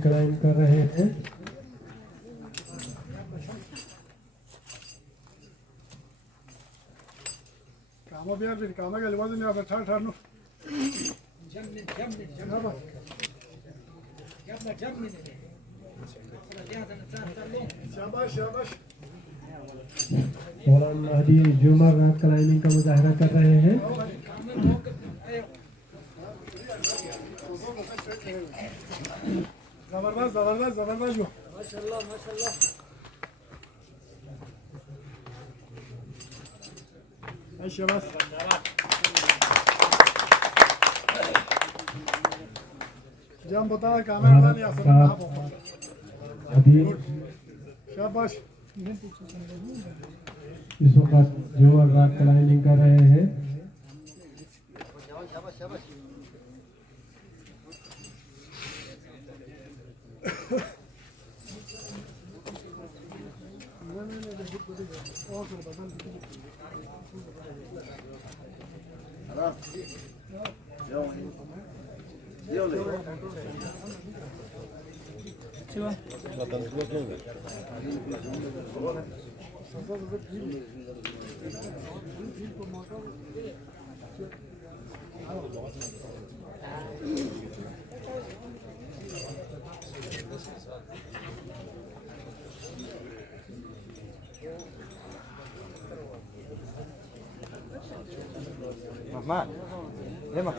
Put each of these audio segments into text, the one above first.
Climb कर रहे हैं। कामा भी यार कामा के लिबास नहीं आता ठहर ठहर नो शाबाश शाबाश। मौलाना महदी जुमर रॉक क्लाइंबिंग का मुजाहिरा कर रहे हैं। जबरदस्त जबरदस्त जबरदस्त जो माशाल्लाह माशाल्लाह। शाबाश जब बता कैमरा नहीं आ सकता अभी शाबाश। इस वक्त जुमर रॉक क्लाइंबिंग कर रहे हैं। शाबाश शाबाश। Mahmad, dia mah.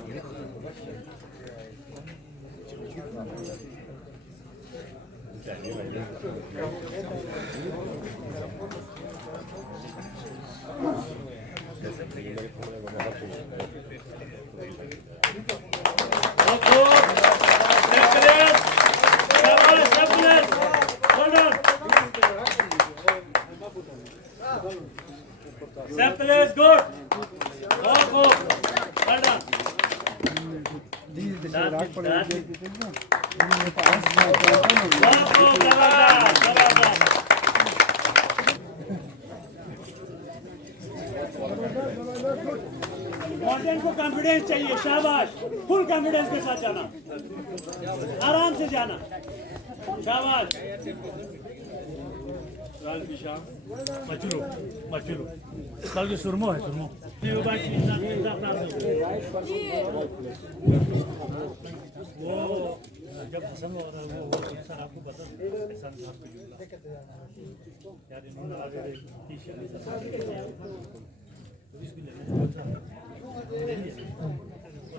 मॉडर्न को कॉन्फिडेंस चाहिए। शाबाश, फुल कॉन्फिडेंस के साथ जाना, आराम से जाना। शाबाश। मचुरो मचुरो कल के सुरमो है सुरमो। वो जब खत्म हो रहा है वो सर आपको बता एहसान साहब यार इन्होंने आगे और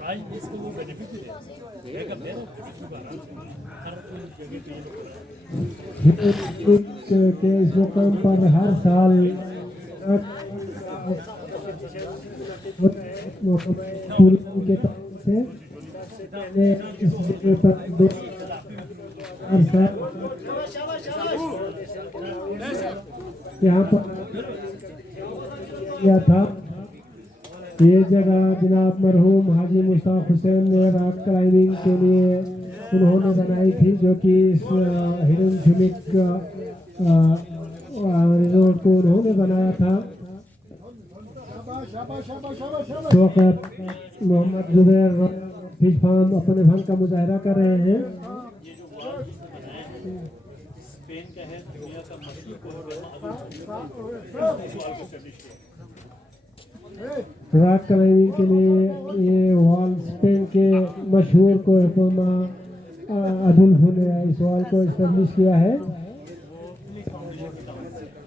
आज इसको वो बेनिफिट दे के इस मुकाम पर हर साल के तरफ से इस जगह पर हर साल यहाँ पर किया था। ये जगह जनाब मरहूम हाजी मुश्ताक हुसैन ने रॉक क्लाइंबिंग के लिए उन्होंने बनाई थी, जो कि इस हिरन झुमिक रिजोर्ट को उन्होंने बनाया था। तो वक्त मोहम्मद जुबैर फिश फार्म अपने फन का मुजाहिरा कर रहे हैं। स्पेन का है, दुनिया का रॉक क्लाइंबिंग के लिए ये वॉल स्पेन के मशहूर कोहिमा अदुल्फो ने इस वॉल को एस्टेब्लिश किया है।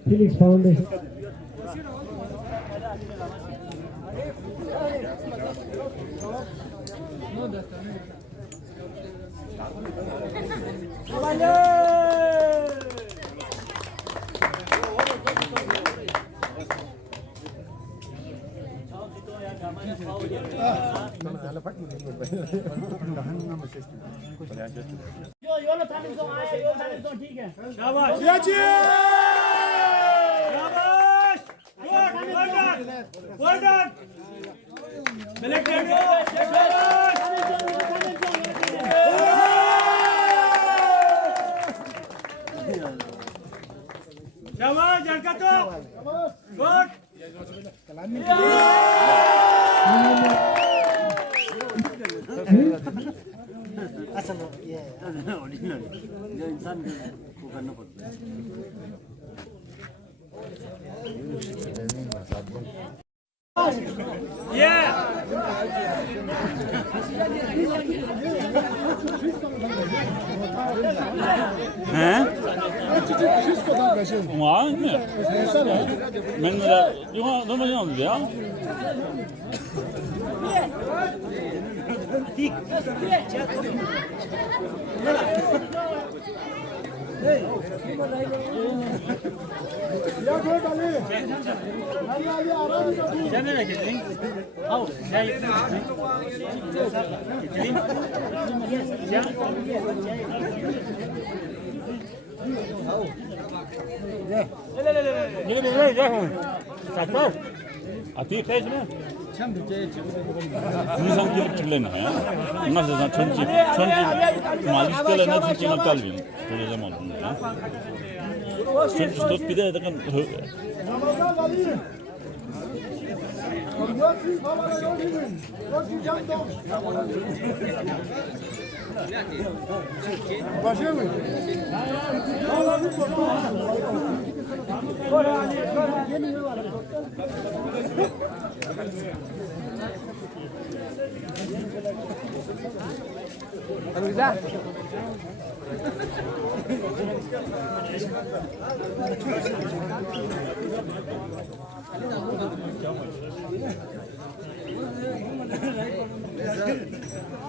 फिलिक्स फाउंडेशन शाबाश वेल डन शाबाश जानका तो गुड Asal ya. जो इंसान को करना पड़ता है। Var mı? Men de var yalnız ya. Ya göt Ali. Ali aram se tu. क्या मेरा कितनी? आओ नहीं कितनी? क्या? ले Satar Atayı kaçma. Nisan gelip kirlenir ya. Nasıl sen çönçü malisteler ne çönçü kalbin. Böyle zaman ya. Çönçü tut bir de kan. Ramazan Ali. Göt bir babana göt bir. Göt bir can dom. Başka mı? Allah'ım korkma.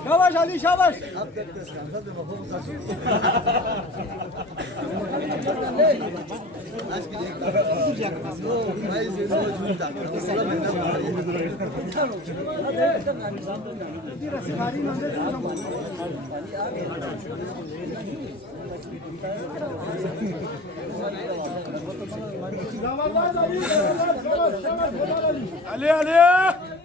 Şabaş Ali şabaş. Ali Ali.